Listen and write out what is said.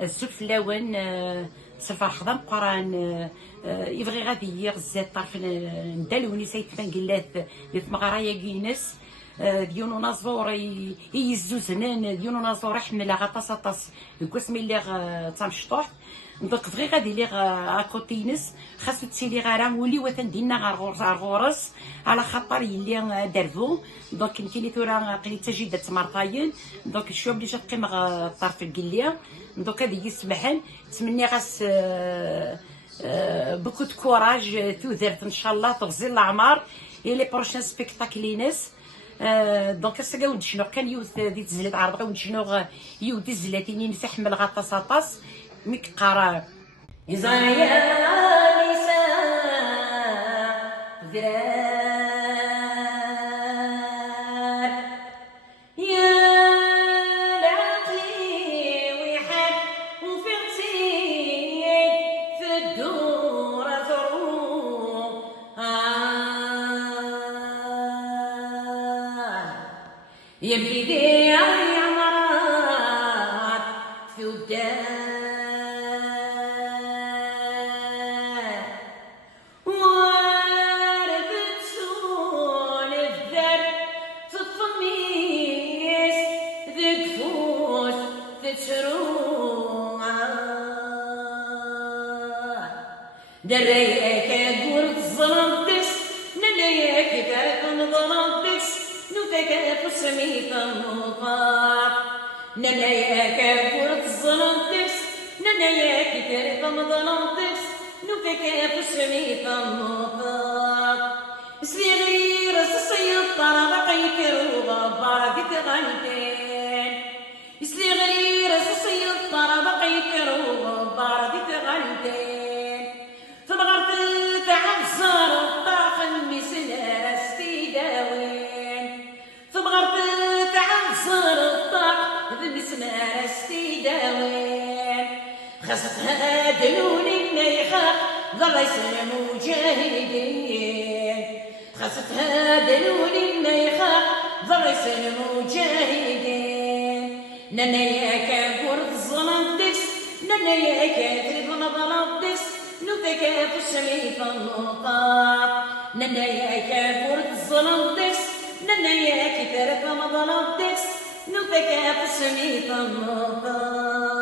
الزوج فلاون سفر خدام قران يبغي غادي يغزات طرف ندالوني سيد فنقلات لتمغرايا كينس ديونو نازور يزو زنان ديونو نازور يحمل غطاس الكوسمي اللي تمشطوح دونك بغي غادي لي اكوتينس خاصو تسيلي غير مولي وثن دينا غورس على خاطر يلي درفو دونك يمكن ثورا قليل تجد تمرطاين دونك شو بلي جات قيمه الطرف القليه دونك هذه يسمحن تمني غاس بوكو دو كوراج توذرت ان شاء الله تغزي الاعمار اي لي بروشين سبيكتاكلينس دونك سكاود شنو كان يوث دي تزلت عرض غاود شنو يودي زلاتيني نسحمل غطاس طاس ميك قرار يزايا نساء ذرار يا العقلي ويحد وفرتي في الدور ثروب يا بليدي عمرات في ودان دريك قول الظلمتس نليك ذاك نظلمتس نوتك فسميت النطاق نليك قول الظلمتس نليك ذاك نظلمتس نوتك فسميت النطاق سليغي رس السيطرة بقيت روضة باقي تغنتين سليغي رس السيطرة بقيت روضة باقي تغنتين تعبزر الطاق المسلاس في داوين ثبغرت تعبزر الطاق المسلاس في داوين خاصتها دلوني النيخاق ظل يسلم مجاهدين خاصتها دلوني النيخاق ظل يسلم مجاهدين ننياك قرط الظلم دس ننياك تريد ظلم دس نوتك في الشميط النطاق نناياك فرد الظلم دس نناياك ترك ما ظلم دس نوتك في الشميط النطاق